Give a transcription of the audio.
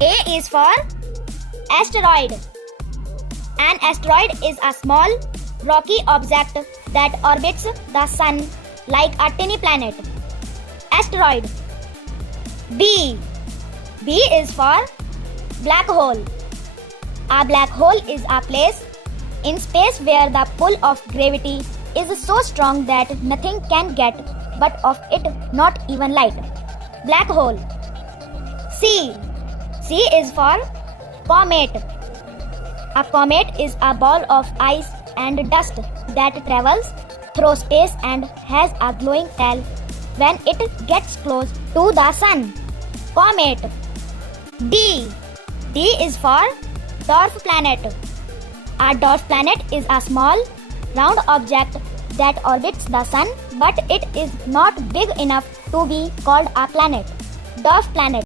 A is for asteroid. An asteroid is a small, rocky object that orbits the sun like a tiny planet. Asteroid. B. B is for black hole. A black hole is a place in space where the pull of gravity is so strong that nothing can get but of it, not even light. Black hole. C. C is for comet. A comet is a ball of ice and dust that travels through space and has a glowing tail when it gets close to the sun. Comet. D. D is for dwarf planet. A dwarf planet is a small, round object that orbits the sun, but it is not big enough to be called a planet. Dwarf planet.